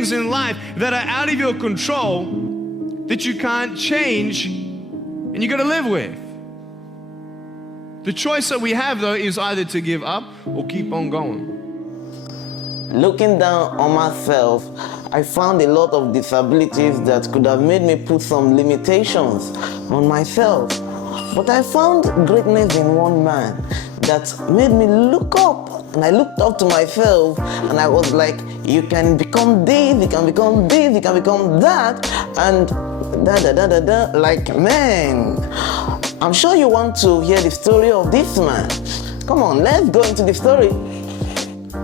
things in life that are out of your control that you can't change and you got to live with. The choice that we have, though, is either to give up or keep on going. Looking down on myself, I found a lot of disabilities that could have made me put some limitations on myself. But I found greatness in one man that made me look up. And I looked up to myself and I was like, you can become this, you can become this, you can become that. And like, man, I'm sure you want to hear the story of this man. Come on, let's go into the story.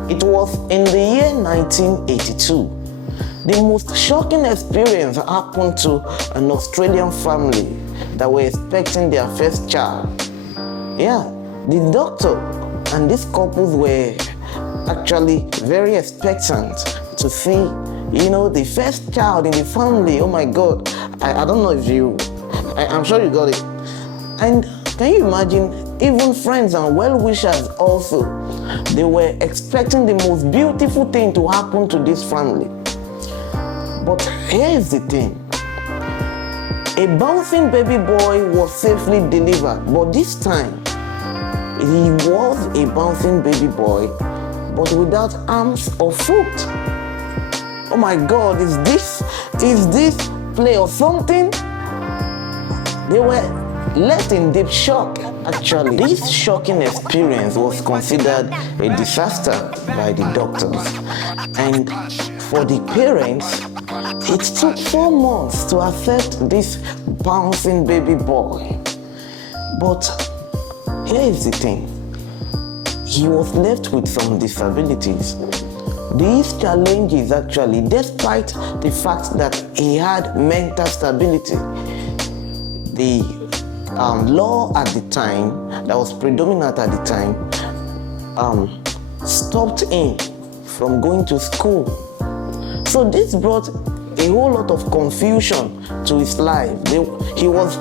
It was in the year 1982. The most shocking experience happened to an Australian family that were expecting their first child. Yeah, the doctor and these couples were actually very expectant to see, the first child in the family. Oh my God, I don't know if I'm sure you got it. And can you imagine, even friends and well-wishers also, they were expecting the most beautiful thing to happen to this family. But here's the thing. A bouncing baby boy was safely delivered, but this time, he was a bouncing baby boy, but without arms or foot. Oh my God, is this play or something? They were left in deep shock, actually. This shocking experience was considered a disaster by the doctors. And for the parents, it took 4 months to accept this bouncing baby boy. But here is the thing. He was left with some disabilities. These challenges actually, despite the fact that he had mental stability, the law at the time, that was predominant at the time, stopped him from going to school. So this brought a whole lot of confusion to his life. He was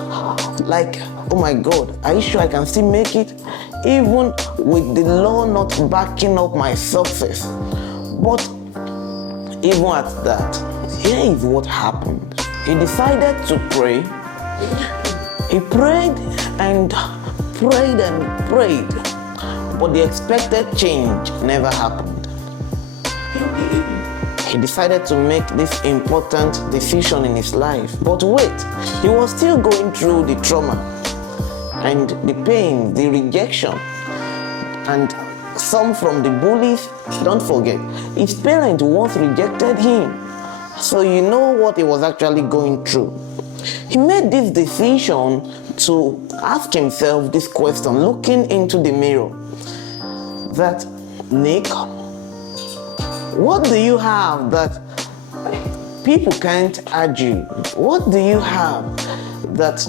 like, oh my God, are you sure I can still make it? Even with the law not backing up my success. But even at that, here is what happened. He decided to pray. He prayed and prayed and prayed, but the expected change never happened. He decided to make this important decision in his life. But wait, he was still going through the trauma and the pain, the rejection, and some from the bullies. Don't forget, his parents once rejected him. So you know what he was actually going through. He made this decision to ask himself this question, looking into the mirror, that, Nick, what do you have that people can't argue? What do you have that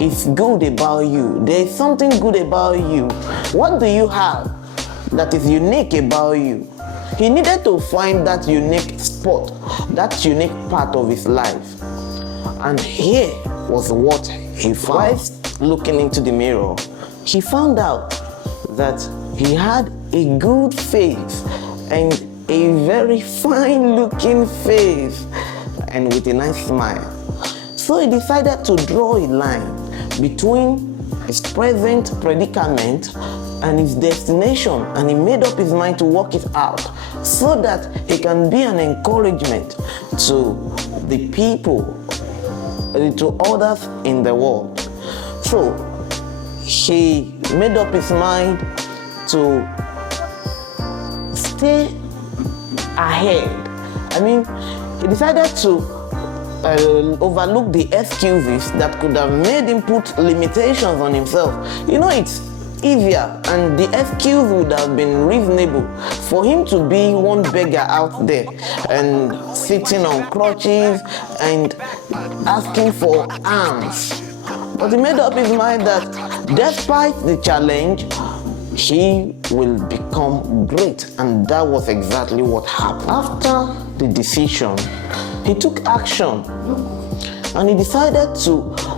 is good about you? There is something good about you. What do you have that is unique about you? He needed to find that unique spot, that unique part of his life. And here was what he found. Whilst looking into the mirror, he found out that he had a good face and a very fine-looking face and with a nice smile. So he decided to draw a line between his present predicament and his destination, and he made up his mind to work it out so that he can be an encouragement to the people, to others in the world. So he made up his mind to stay ahead. I mean, he decided to overlook the excuses that could have made him put limitations on himself. It's easier, and the excuse would have been reasonable for him to be one beggar out there and sitting on crutches and asking for alms. But he made up his mind that despite the challenge, he will become great, and that was exactly what happened. After the decision, he took action and he decided to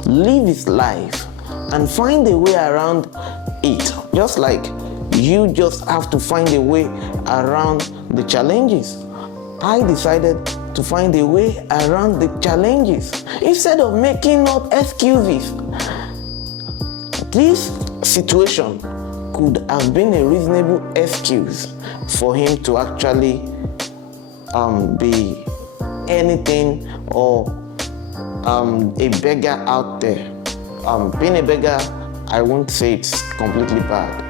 live his life and find a way around it. Just like you just have to find a way around the challenges. I decided to find a way around the challenges instead of making up excuses. This situation could have been a reasonable excuse for him to actually be anything or a beggar out there. Being a beggar, I won't say it's completely bad.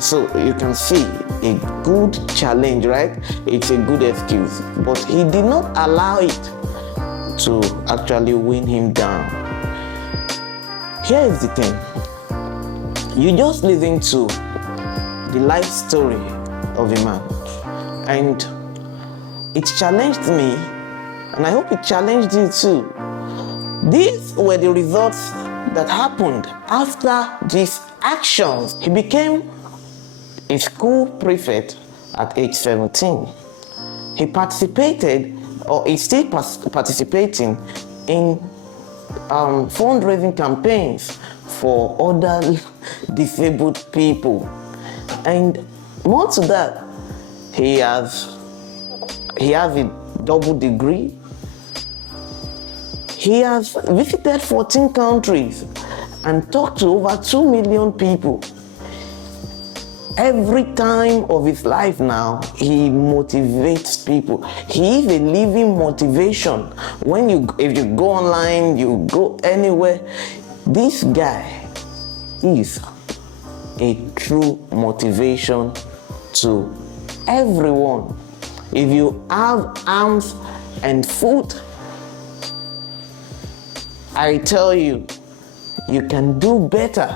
So you can see a good challenge, right? It's a good excuse, but he did not allow it to actually win him down. Here is the thing. You just listen to the life story of a man, and it challenged me, and I hope it challenged you too. These were the results that happened after these actions. He became a school prefect at age 17. He participated, or is still participating in fundraising campaigns for other disabled people. And more to that, he has a double degree. He has visited 14 countries and talked to over 2 million people. Every time of his life now, he motivates people. He is a living motivation. If you go online, you go anywhere, this guy is a true motivation to everyone. If you have arms and foot, I tell you, you can do better.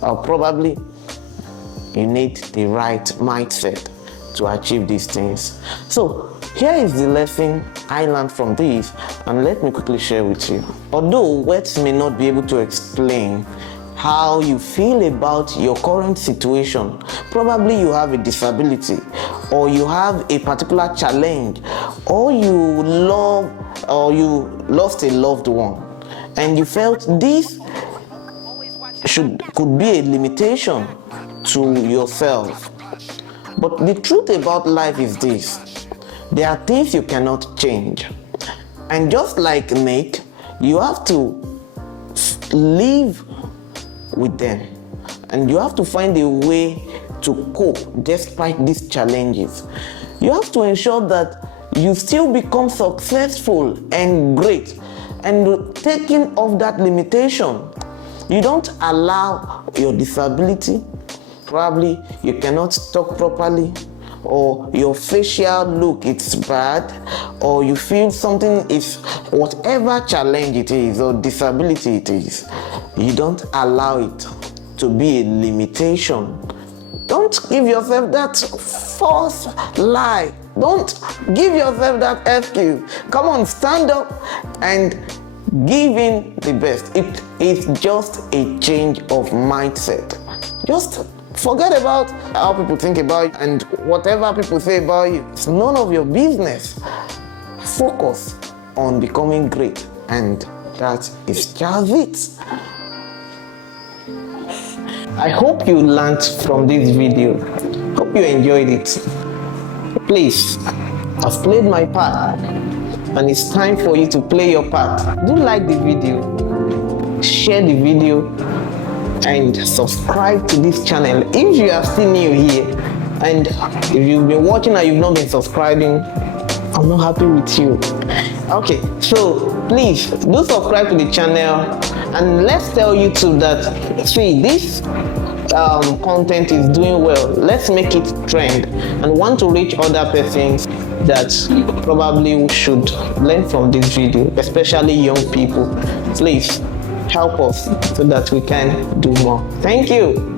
Or probably you need the right mindset to achieve these things. So here is the lesson I learned from this, and let me quickly share with you. Although words may not be able to explain how you feel about your current situation, probably you have a disability, or you have a particular challenge, or you lost a loved one, and you felt this could be a limitation to yourself. But the truth about life is this: there are things you cannot change, and just like Nick, you have to live with them, and you have to find a way to cope despite these challenges. You have to ensure that you still become successful and great, and taking off that limitation. You don't allow your disability, probably you cannot talk properly, or your facial look is bad, or you feel something is, whatever challenge it is or disability it is, you don't allow it to be a limitation. Don't give yourself that false lie. Don't give yourself that excuse. Come on, stand up and give in the best. It is just a change of mindset. Just forget about how people think about you and whatever people say about you. It's none of your business. Focus on becoming great, and that is just it. I hope you learned from this video. Hope you enjoyed it. Please, I've played my part, and it's time for you to play your part. Do like the video, share the video, and subscribe to this channel if you are still new here. And if you've been watching and you've not been subscribing, I'm not happy with you. Okay, so please do subscribe to the channel, and let's tell YouTube that, see, this content is doing well. Let's make it trend and want to reach other persons that probably should learn from this video, especially young people. Please help us so that we can do more. Thank you.